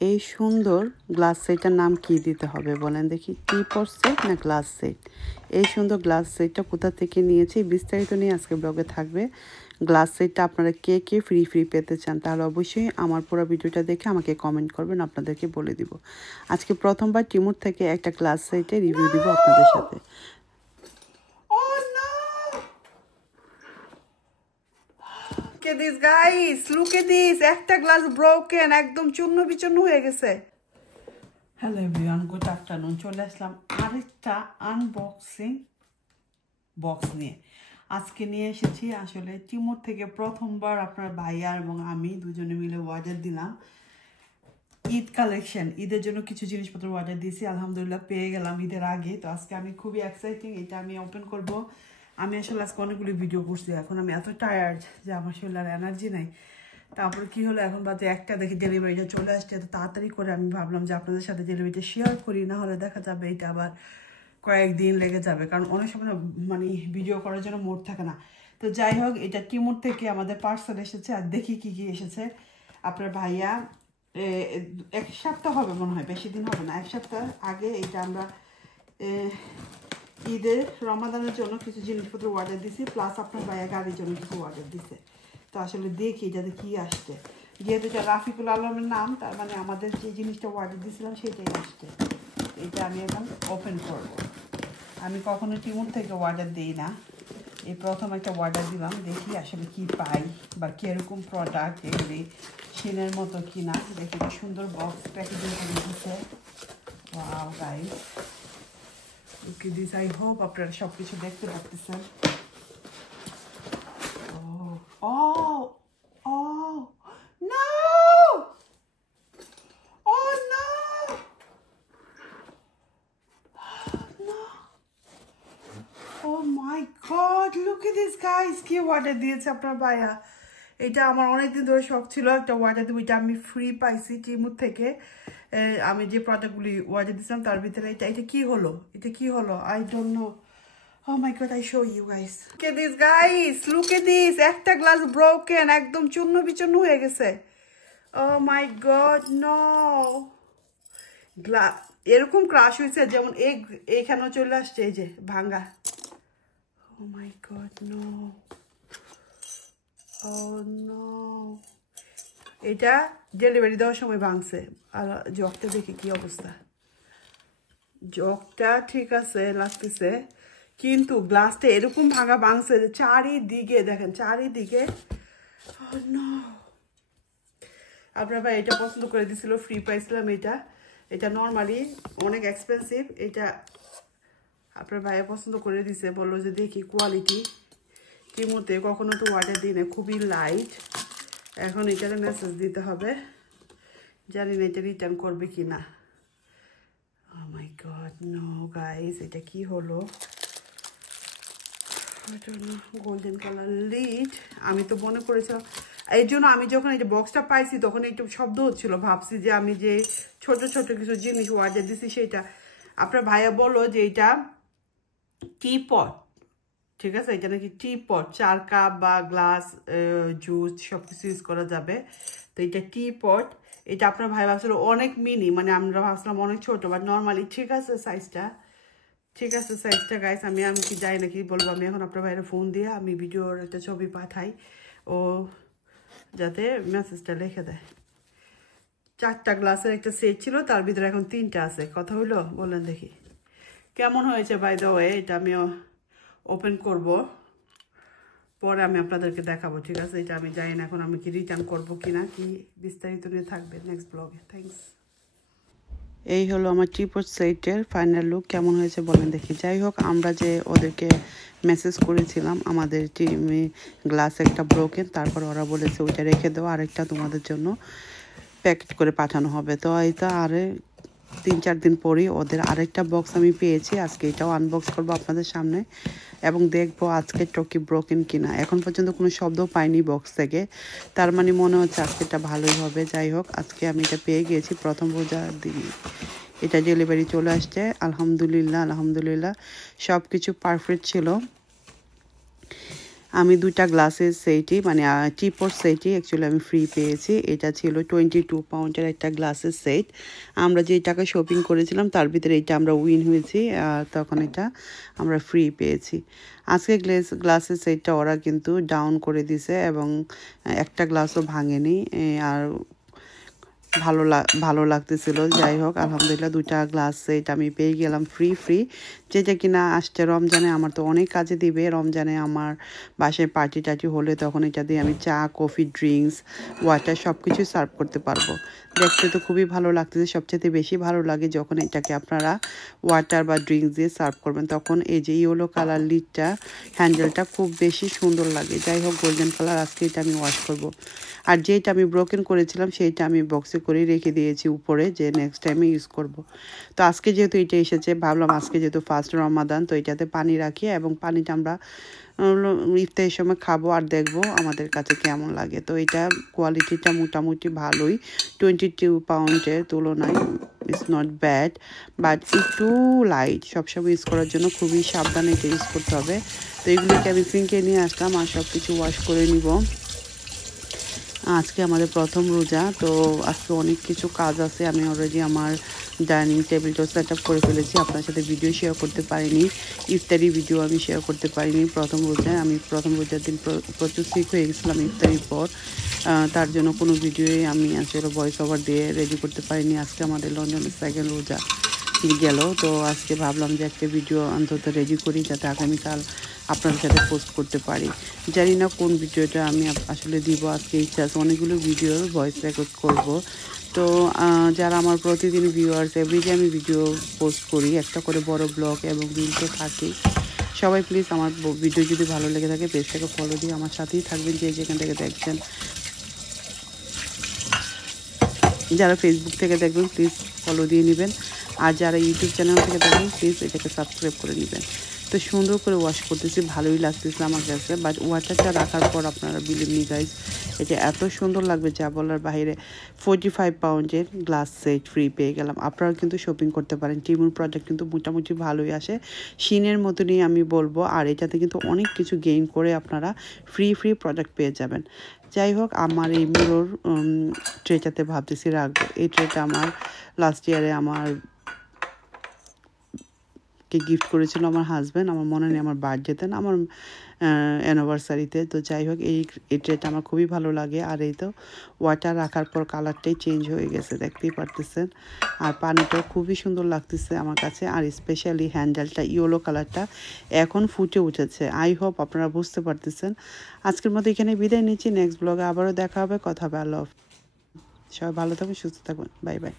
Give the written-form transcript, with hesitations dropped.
এই সুন্দর গ্লাস সেটটার নাম কি দিতে হবে বলেন দেখি, টি-পট সেট না গ্লাস সেট? এই সুন্দর গ্লাস সেটটা কোথা থেকে নিয়েছি বিস্তারিত নিয়ে আজকে ব্লগে থাকবে। গ্লাস সেটটা আপনারা কে কে ফ্রি পেতে চান তাহলে অবশ্যই আমার পুরো ভিডিওটা দেখে আমাকে কমেন্ট করবেন, আপনাদেরকে বলে দিব। আজকে প্রথমবার টিমুর থেকে একটা গ্লাস সেটের রিভিউ দিব আপনাদের সাথে। This guys, look at this, একটা গ্লাস ব্রোকেন, একদম চূর্ণ বিচূর্ণ হয়ে গেছে। Hello everyone, good afternoon. চলে আসলাম আরেকটা আনবক্সিং বক্স নিয়ে। আজকে নিয়ে এসেছি আসলে টিমুর থেকে প্রথমবার আপনার ভাইয়া এবং আমি দুজনে মিলে অর্ডার দিলাম ঈদ কালেকশন। ঈদের জন্য কিছু জিনিসপত্র অর্ডার দিয়েছি, আলহামদুলিল্লাহ পেয়ে গেলাম ঈদের আগে। তো আজকে আমি খুবই এক্সাইটিং, এটা আমি ওপেন করব। আমি আসলে আজকে অনেকগুলি ভিডিও করছি, এখন আমি এত টায়ার্ড যে আমার শরীরে আর এনার্জি নাই। তারপরে কি হলো, এখন বাজে একটা, দেখি ডেলিভারিটা চলে আসছে এত তাড়াতাড়ি করে। আমি ভাবলাম যে আপনাদের সাথে ডেলিভারিটা শেয়ার করি, না হলে দেখা যাবে এটা আবার কয়েকদিন লেগে যাবে, কারণ অনেক সময় মানে ভিডিও করার জন্য মোড থাকে না। তো যাই হোক, এটা টিমুর থেকে আমাদের পার্সেল এসেছে। আর দেখি কি কি এসেছে। আপনার ভাইয়া এক সপ্তাহ হবে মনে হয়, বেশি দিন হবে না, এক সপ্তাহ আগে এটা আমরা ঈদের রমাদানের জন্য কিছু জিনিসপত্র অর্ডার দিছি, প্লাস আপনার ভাইয়া গাড়ির জন্য কিছু অর্ডার দিছে। তো আসলে দেখি এটাতে কি আসছে। যেহেতু এটা রাফিকুল আলমের নাম, তার মানে আমাদের যে জিনিসটা অর্ডার দিয়েছিলাম সেটাই আসছে। এটা আমি এখন ওপেন করব। আমি কখনো টিমুর থেকে অর্ডার দিই না, এই প্রথম একটা অর্ডার দিলাম। দেখি আসলে কি পাই বা কীরকম প্রোডাক্ট, এগুলি শিনের মতো কিনা। দেখি কি সুন্দর বক্স প্যাকেজিং করে দিচ্ছে। Wow guys, okay this, I hope আপনারা সব কিছু দেখতে পাচ্ছেন। Oh, oh, no! Oh no! No! Oh my God! Look at this guys! কি অর্ডার দিয়েছে আপনার ভাইয়া। এটা আমার অনেকদিন ধরে শখ ছিল একটা অর্ডার দেবো, এটা আমি ফ্রি পাইছি টিমুর থেকে। আমি যে প্রোডাক্টগুলি অর্ডার দিয়েছিলাম তার ভিতরে এটা কি হলো, এটা কি হলো, I don't know. Oh my God, I show you guys. Look at this guys, look at this. একটা গ্লাস ব্রোকেন, একদম চূর্ণ বিচূর্ণ হয়ে গেছে। Oh my God, no. Glass এরকম ক্রাশ হয়েছে যেমন এইখানেও চলে আসছে, এই যে ভাঙ্গা। Oh my God, no. Oh no. এটা ডেলিভারি দেওয়ার সময় ভাঙছে। আর জগটা দেখি কি অবস্থা। জগটা ঠিক আছে লাগতেছে, কিন্তু গ্লাসটা এরকম ভাঙছে যে চারিদিকে দেখেন, চারিদিকে। আপনার ভাই এটা পছন্দ করে দিছিল, ফ্রি পাইছিলাম। এটা নর্মালি অনেক এক্সপেন্সিভ, এটা আপনার ভাইয়া পছন্দ করে দিছে, বললো যে দেখি কোয়ালিটি। টিমুতে কখনো তো অর্ডার দিই না, খুবই লাইট। এখন এটাতে মেসেজ দিতে হবে, জানি না এটা রিটার্ন করবে কি না। Oh my God, no guys, এটা কি হলো? Golden colour lead. আমি তো মনে করেছিলাম, এই জন্য আমি যখন এই যে বক্সটা পাইছি তখন একটু শব্দ হচ্ছিল, ভাবছি যে আমি যে ছোট ছোট কিছু জিনিস অর্ডার দিছি সেটা। আপনার ভাইয়া বললো যে এটা টি-পট, ঠিক আছে, এটা নাকি টি-পট, 4 কাপ বা গ্লাস জুস সব কিছু ইউজ করা যাবে। তো এটা টি-পট। এটা আপনার ভাই ভাবছিল অনেক মিনি, মানে আমরা ভাবছিলাম অনেক ছোট, বাট নর্মালি ঠিক আছে সাইজটা, ঠিক আছে সাইজটা গাইস। আমি কি যাই নাকি বলবো, আমি এখন আপনার ভাইয়ের ফোন দিয়ে আমি ভিডিওর একটা ছবি পাঠাই, ও যাতে মেসেজটা লিখে দেয়। 4টা গ্লাসের একটা সেট ছিল, তার ভিতরে এখন 3টা আছে। কথা হইলো, বলেন দেখি কেমন হয়েছে। বাই দ্য ওয়ে, এটা আমি ওপেন করব, পরে আমি আপনাদেরকে দেখাবো, ঠিক আছে। এটা আমি জানি না এখন আমি কি রিটার্ন করবো কিনা, কি বিস্তারিত নিয়ে থাকবে নেক্সট ব্লগে। থ্যাংকস। এই হলো আমার টি-পট সেটের ফাইনাল লুক, কেমন হয়েছে বলেন দেখি। যাই হোক, আমরা যে ওদেরকে মেসেজ করেছিলাম আমাদের টিমে গ্লাস একটা ব্রোকেন, তারপর ওরা বলেছে ওইটা রেখে দেওয়া, আরেকটা তোমাদের জন্য প্যাকেট করে পাঠানো হবে। তো এইটা আরে 3-4 দিন পরেই ওদের আরেকটা বক্স আমি পেয়েছি। আজকে এটাও আনবক্স করবো আপনাদের সামনে এবং দেখবো আজকে টকি ব্রোকেন কিনা। এখন পর্যন্ত কোনো শব্দ পাইনি বক্স থেকে, তার মানে মনে হচ্ছে আজকে এটা ভালোই হবে। যাই হোক, আজকে আমি এটা পেয়ে গিয়েছি প্রথম রোজার দিন। এটা ডেলিভারি চলে আসছে, আলহামদুলিল্লাহ আলহামদুলিল্লাহ, সব কিছু পারফেক্ট ছিল। আমি 2টা গ্লাসের সেটই মানে টিপট সেটই অ্যাকচুয়ালি আমি ফ্রি পেয়েছি। এটা ছিল 22 পাউন্ডের একটা গ্লাসের সেট। আমরা যে টাকা শপিং করেছিলাম তার ভিতরে এটা আমরা উইন হয়েছি, তখন এটা আমরা ফ্রি পেয়েছি। আজকে গ্লাসের সেটটা ওরা কিন্তু ডাউন করে দিছে এবং একটা গ্লাসও ভাঙেনি, আর ভালো লাগতেছিল। যাই হোক, আলহামদুলিল্লাহ 2টা গ্লাস সেট আমি পেয়ে গেলাম ফ্রি, যেটা কিনা আসছে রমজানে আমার তো অনেক কাজে দিবে। রমজানে আমার বাসায় পার্টি টার্টি হলে তখন এটা দিয়ে আমি চা, কফি, ড্রিঙ্কস, ওয়াটার সব কিছুই সার্ভ করতে পারবো। দেখতে তো খুবই ভালো লাগতেছে। সবচেয়ে বেশি ভালো লাগে যখন এটাকে আপনারা ওয়াটার বা ড্রিঙ্কস দিয়ে সার্ভ করবেন, তখন এই যে ইয়েলো কালার লিডটা, হ্যান্ডেলটা খুব বেশি সুন্দর লাগে। যাই হোক, গোল্ডেন কালার আজকে এটা আমি ওয়াশ করব। আর যেটা আমি ব্রোকেন করেছিলাম সেইটা আমি বক্সে করে রেখে দিয়েছি উপরে, যে নেক্সট টাইমে ইউজ করব। তো আজকে যেহেতু এটা এসেছে, ভাবলাম আজকে যেহেতু ফার্স্ট রমাদান, তো এটাতে পানি রাখি এবং পানিটা আমরা ইফতারের সময় খাবো আর দেখবো আমাদের কাছে কেমন লাগে। তো এটা কোয়ালিটিটা মোটামুটি ভালোই, 22 পাউন্ডের তুলনায় ইটস নট ব্যাড, বাট একটু লাইট। সবসময় ইউজ করার জন্য খুবই সাবধানে এটা ইউজ করতে হবে। তো এগুলিকে আমি সিঙ্কে নিয়ে আসলাম আর সব কিছু ওয়াশ করে নিব। আজকে আমাদের প্রথম রোজা, তো আজকে অনেক কিছু কাজ আছে। আমি অলরেডি আমার ডাইনিং টেবিলটা সেট আপ করে ফেলেছি। আপনার সাথে ভিডিও শেয়ার করতে পারিনি, ইফতারি ভিডিও আমি শেয়ার করতে পারিনি প্রথম রোজায়। আমি প্রথম রোজার দিন প্রচুর সিক হয়ে গেছিলাম ইফতারির পর, তার জন্য কোনো ভিডিওই আমি আসলে ভয়েস ওভার দিয়ে রেডি করতে পারিনি। আজকে আমাদের লন্ডনের সেকেন্ড রোজা গেল, তো আজকে ভাবলাম যে একটা ভিডিও অন্তত রেডি করি যাতে আগামীকাল আপনাদের সাথে পোস্ট করতে পারি। জানি না কোন ভিডিওটা আমি আসলে দিব, আজকে ইচ্ছা আছে অনেকগুলো ভিডিওর ভয়েস রেকর্ড করব। তো যারা আমার প্রতিদিন ভিউয়ার্স, এভরিডে আমি ভিডিও পোস্ট করি, একটা করে বড় ব্লগ এবং রিলসে থাকি। সবাই প্লিজ আমার ভিডিও যদি ভালো লেগে থাকে পেজটাকে ফলো দিয়ে আমার সাথেই থাকবেন, যে যেখান থেকে দেখছেন। যারা ফেসবুক থেকে দেখবেন প্লিজ ফলো দিয়ে নেবেন, আর যারা ইউটিউব চ্যানেল থেকে দেখবেন প্লিজ এটাকে সাবস্ক্রাইব করে নেবেন। তো সুন্দর করে ওয়াশ করতেছি, ভালোই লাগতেছে আমার কাছে। বাট ওয়াটারটা রাখার পর আপনারা বিলিভ মি গাইজ, এটা এত সুন্দর লাগবে যা বলার বাইরে। 45 পাউন্ডের গ্লাস সেট ফ্রি পেয়ে গেলাম। আপনারাও কিন্তু শপিং করতে পারেন। টিমুর প্রোডাক্ট কিন্তু মোটামুটি ভালোই আসে, শিনের মতনই আমি বলবো। আর এটাতে কিন্তু অনেক কিছু গেইন করে আপনারা ফ্রি প্রোডাক্ট পেয়ে যাবেন। যাই হোক, আমার এই মিরর ট্রেটাতে ভাবতেছি রাখবো। এই ট্রেটা আমার লাস্ট ইয়ারে কে গিফট করেছিল আমার হাজব্যান্ড, আমার মনে নেই, আমার বার্থডেতে না, আমার অ্যানিভার্সারিতে। তো যাই হোক, এই ট্রেটা আমার খুবই ভালো লাগে। আর এই তো ওয়াটার রাখার পর কালারটাই চেঞ্জ হয়ে গেছে, দেখতেই পারতেছেন। আর পানিটাও খুবই সুন্দর লাগতেছে আমার কাছে। আর স্পেশালি হ্যান্ডেলটা ইয়েলো কালারটা এখন ফুটে উঠেছে। আই হোপ আপনারা বুঝতে পারতেছেন। আজকের মতো এখানে বিদায় নিচ্ছি, নেক্সট ব্লগে আবারও দেখা হবে, কথা হবে। আল্লাহ হাফেজ। সবাই ভালো থাকবেন, সুস্থ থাকবেন, বাই বাই।